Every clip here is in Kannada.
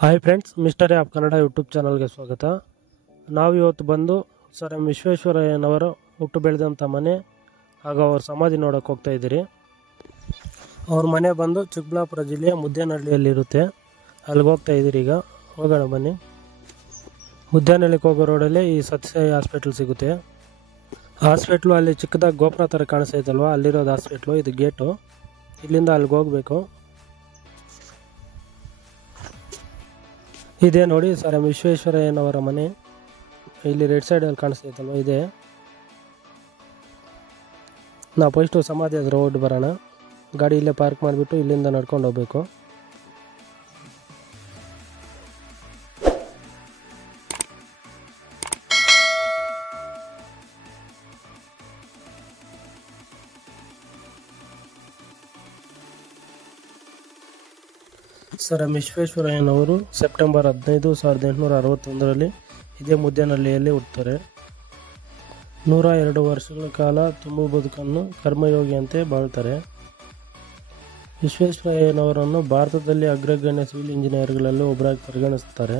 Hi friends, mister app Kannada YouTube ಚಾನಲ್ಗೆ ಸ್ವಾಗತ. ನಾವು ಇವತ್ತು ಬಂದು ಸರ್ ಎಂ ವಿಶ್ವೇಶ್ವರಯ್ಯನವರ ಹುಟ್ಟು ಬೆಳೆದಂಥ ಮನೆ ಹಾಗೂ ಅವ್ರ ಸಮಾಧಿ ನೋಡೋಕೆ ಹೋಗ್ತಾ ಇದ್ದೀರಿ. ಅವ್ರ ಮನೆ ಬಂದು ಚಿಕ್ಕಬಳ್ಳಾಪುರ ಜಿಲ್ಲೆಯ ಮುದ್ದೇನಹಳ್ಳಿಯಲ್ಲಿರುತ್ತೆ. ಅಲ್ಲಿಗೆ ಹೋಗ್ತಾ ಇದ್ದೀರಿ. ಈಗ ಹೋಗೋಣ ಬನ್ನಿ. ಮುದ್ದೇನಹಳ್ಳಿಗೆ ಹೋಗೋ ರೋಡಲ್ಲಿ ಈ ಸತ್ಯಸಾಯಿ ಹಾಸ್ಪಿಟ್ಲ್ ಸಿಗುತ್ತೆ. ಹಾಸ್ಪಿಟ್ಲು ಅಲ್ಲಿ ಚಿಕ್ಕದಾಗಿ ಗೋಪುರ ಥರ ಕಾಣಿಸ್ತೈತಲ್ವ, ಅಲ್ಲಿರೋದು ಹಾಸ್ಪಿಟ್ಲು. ಇದು ಗೇಟು. ಇಲ್ಲಿಂದ ಅಲ್ಲಿಗೆ ಹೋಗಬೇಕು. ಇದೇ ನೋಡಿ ಸರ್ ಎಂ ವಿಶ್ವೇಶ್ವರಯ್ಯನವರ ಮನೆ. ಇಲ್ಲಿ ರೆಡ್ ಸೈಡಲ್ಲಿ ಕಾಣಿಸ್ತೈತಲ್ವ, ಇದೆ. ನಾವು ಫಸ್ಟು ಸಮಾಧಿ ಹತ್ರ ಹೊರಟು ಬರೋಣ. ಗಾಡಿ ಇಲ್ಲೇ ಪಾರ್ಕ್ ಮಾಡಿಬಿಟ್ಟು ಇಲ್ಲಿಂದ ನಡ್ಕೊಂಡು ಹೋಗ್ಬೇಕು. ಸರ್ ಎಂ ವಿಶ್ವೇಶ್ವರಯ್ಯನವರು ಸೆಪ್ಟೆಂಬರ್ 15, 1861 ಇದೇ ಮುದ್ದೇನಹಳ್ಳಿಯಲ್ಲಿ ಹುಟ್ಟುತ್ತಾರೆ. 102 ವರ್ಷಗಳ ಕಾಲ ತುಂಬು ಬದುಕನ್ನು ಕರ್ಮಯೋಗಿಯಂತೆ ಬಾಳ್ತಾರೆ. ವಿಶ್ವೇಶ್ವರಯ್ಯನವರನ್ನು ಭಾರತದಲ್ಲಿ ಅಗ್ರಗಣ್ಯ ಸಿವಿಲ್ ಇಂಜಿನಿಯರ್ಗಳಲ್ಲಿ ಒಬ್ಬರಾಗಿ ಪರಿಗಣಿಸುತ್ತಾರೆ.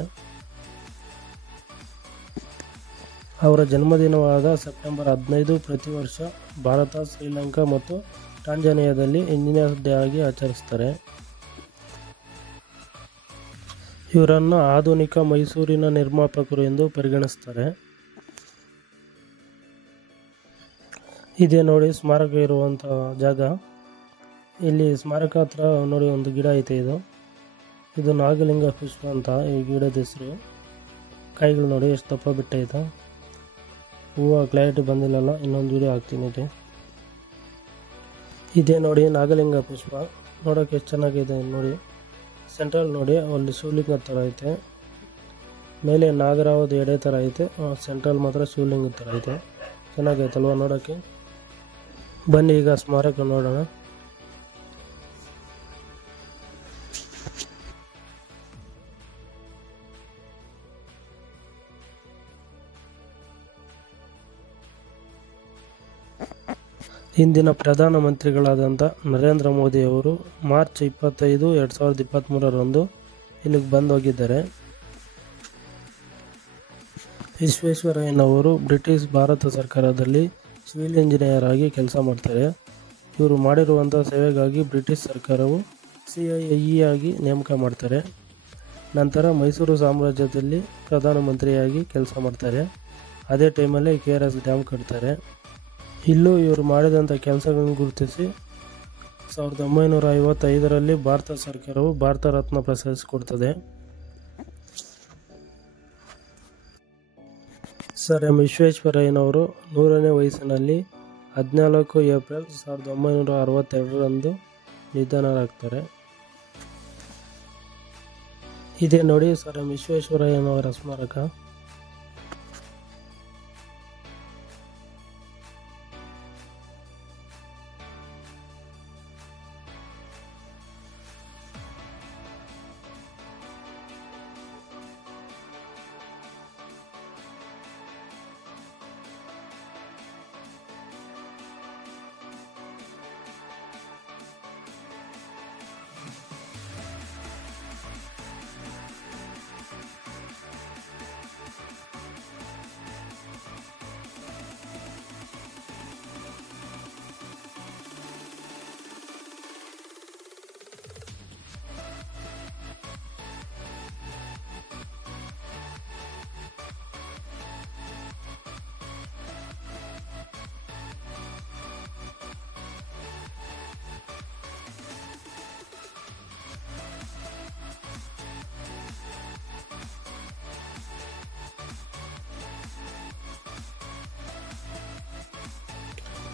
ಅವರ ಜನ್ಮದಿನವಾದ ಸೆಪ್ಟೆಂಬರ್ 15 ಪ್ರತಿ ವರ್ಷ ಭಾರತ, ಶ್ರೀಲಂಕಾ ಮತ್ತು ಟಾಂಜಾನಿಯಾದಲ್ಲಿ ಇಂಜಿನಿಯರ್ಸ್ ಡೇ ಆಗಿ ಆಚರಿಸುತ್ತಾರೆ. ಇವರನ್ನು ಆಧುನಿಕ ಮೈಸೂರಿನ ನಿರ್ಮಾಪಕರು ಎಂದು ಪರಿಗಣಿಸ್ತಾರೆ. ಇದೇ ನೋಡಿ ಸ್ಮಾರಕ ಇರುವಂಥ ಜಾಗ. ಇಲ್ಲಿ ಸ್ಮಾರಕ ಹತ್ರ ನೋಡಿ ಒಂದು ಗಿಡ ಐತೆ. ಇದು ನಾಗಲಿಂಗ ಪುಷ್ಪ ಅಂತ ಈ ಗಿಡದ ಹೆಸರು. ಕಾಯಿಗಳು ನೋಡಿ ಎಷ್ಟು ದಪ್ಪ ಬಿಟ್ಟೈತೆ. ಹೂವು ಕ್ಲಾರಿಟಿ ಬಂದಿಲ್ಲಲ್ಲ, ಇನ್ನೊಂದು ವಿಡಿಯೋ ಹಾಕ್ತೀನಿ. ಇದೇ ನೋಡಿ ನಾಗಲಿಂಗ ಪುಷ್ಪ. ನೋಡೋಕೆ ಎಷ್ಟು ಚೆನ್ನಾಗಿದೆ ನೋಡಿ. ಸೆಂಟ್ರಲ್ ನೋಡಿ ಅಲ್ಲಿ ಶಿವಲಿಂಗ ಥರ ಐತೆ. ಮೇಲೆ ನಾಗರಾವದ ಎಡೆ ಥರ ಐತೆ. ಸೆಂಟ್ರಲ್ ಮಾತ್ರ ಶಿವಲಿಂಗ ಥರ ಐತೆ. ಚೆನ್ನಾಗೈತಲ್ವ ನೋಡೋಕ್ಕೆ. ಬನ್ನಿ ಈಗ ಸ್ಮಾರಕ ನೋಡೋಣ. ಇಂದಿನ ಪ್ರಧಾನಮಂತ್ರಿಗಳಾದಂಥ ನರೇಂದ್ರ ಮೋದಿಯವರು ಮಾರ್ಚ್ 25, 2023 ಇಲ್ಲಿಗೆ ಬಂದು ಹೋಗಿದ್ದಾರೆ. ವಿಶ್ವೇಶ್ವರಯ್ಯನವರು ಬ್ರಿಟಿಷ್ ಭಾರತ ಸರ್ಕಾರದಲ್ಲಿ ಸಿವಿಲ್ ಇಂಜಿನಿಯರ್ ಆಗಿ ಕೆಲಸ ಮಾಡ್ತಾರೆ. ಇವರು ಮಾಡಿರುವಂಥ ಸೇವೆಗಾಗಿ ಬ್ರಿಟಿಷ್ ಸರ್ಕಾರವು CIE ಆಗಿ ನೇಮಕ ಮಾಡ್ತಾರೆ. ನಂತರ ಮೈಸೂರು ಸಾಮ್ರಾಜ್ಯದಲ್ಲಿ ಪ್ರಧಾನಮಂತ್ರಿಯಾಗಿ ಕೆಲಸ ಮಾಡ್ತಾರೆ. ಅದೇ ಟೈಮಲ್ಲಿ KRS ಡ್ಯಾಮ್ ಕಟ್ತಾರೆ. ಇಲ್ಲೂ ಇವರು ಮಾಡಿದಂಥ ಕೆಲಸಗಳನ್ನು ಗುರುತಿಸಿ 1955 ಭಾರತ ಸರ್ಕಾರವು ಭಾರತ ರತ್ನ ಪ್ರಶಸ್ತಿ ಕೊಡ್ತದೆ. ಸರ್ ಎಂ ವಿಶ್ವೇಶ್ವರಯ್ಯನವರು 100ನೇ ವಯಸ್ಸಿನಲ್ಲಿ 14 ಏಪ್ರಿಲ್ 1962 ನಿಧನರಾಗ್ತಾರೆ. ಇದೇ ನೋಡಿ ಸರ್ ಎಂ ವಿಶ್ವೇಶ್ವರಯ್ಯನವರ ಸ್ಮಾರಕ.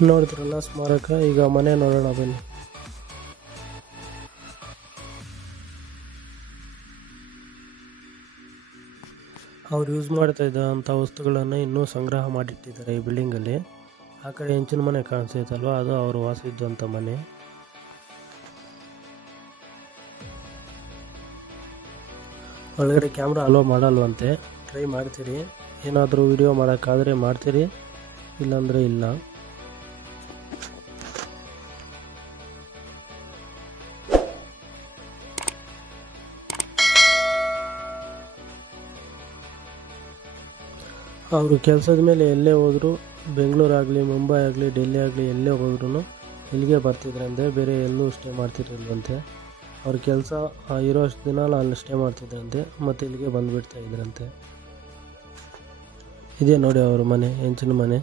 ನೋಡಿದ್ರಲ್ಲ ಸ್ಮಾರಕ. ಈಗ ಮನೆ ನೋಡೋಣ ಬನ್ನಿ. ಅವ್ರು ಯೂಸ್ ಮಾಡ್ತಾ ಇದ್ದಂಥ ವಸ್ತುಗಳನ್ನು ಇನ್ನೂ ಸಂಗ್ರಹ ಮಾಡಿಟ್ಟಿದ್ದಾರೆ ಈ ಬಿಲ್ಡಿಂಗಲ್ಲಿ. ಆ ಕಡೆ ಹೆಂಚಿನ ಮನೆ ಕಾಣಿಸ್ತೈತಲ್ವ, ಅದು ಅವರು ವಾಸ ಇದ್ದಂಥ ಮನೆ. ಒಳಗಡೆ ಕ್ಯಾಮ್ರಾ ಅಲೋ ಮಾಡಲ್ವಂತೆ. ಟ್ರೈ ಮಾಡ್ತೀರಿ. ಏನಾದರೂ ವಿಡಿಯೋ ಮಾಡೋಕ್ಕಾದರೆ ಮಾಡ್ತೀರಿ, ಇಲ್ಲಾಂದರೆ ಇಲ್ಲ. ಅವರು ಕೆಲಸದ ಮೇಲೆ ಎಲ್ಲೇ ಹೋದರೂ, ಬೆಂಗಳೂರಾಗಲಿ, ಮುಂಬೈ ಆಗಲಿ, ಡೆಲ್ಲಿ ಆಗಲಿ, ಎಲ್ಲೇ ಹೋದ್ರೂ ಇಲ್ಲಿಗೆ ಬರ್ತಿದ್ರಂತೆ, ಬೇರೆ ಎಲ್ಲೂ ಸ್ಟೇ ಮಾಡ್ತಿರಲ್ವಂತೆ. ಅವ್ರ ಕೆಲಸ ಇರೋಷ್ಟು ದಿನ ಅಲ್ಲಿ ಸ್ಟೇ ಮಾಡ್ತಿದ್ರಂತೆ, ಮತ್ತು ಇಲ್ಲಿಗೆ ಬಂದುಬಿಡ್ತಾ ಇದ್ರಂತೆ. ಇದೇ ನೋಡಿ ಅವ್ರ ಮನೆ, ಹೆಂಚಿನ ಮನೆ.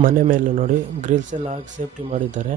ಮನೆ ಮೇಲೆ ನೋಡಿ ಗ್ರಿಲ್ಸ್ ಎಲ್ಲ ಹಾಕಿ ಸೇಫ್ಟಿ ಮಾಡಿದ್ದಾರೆ.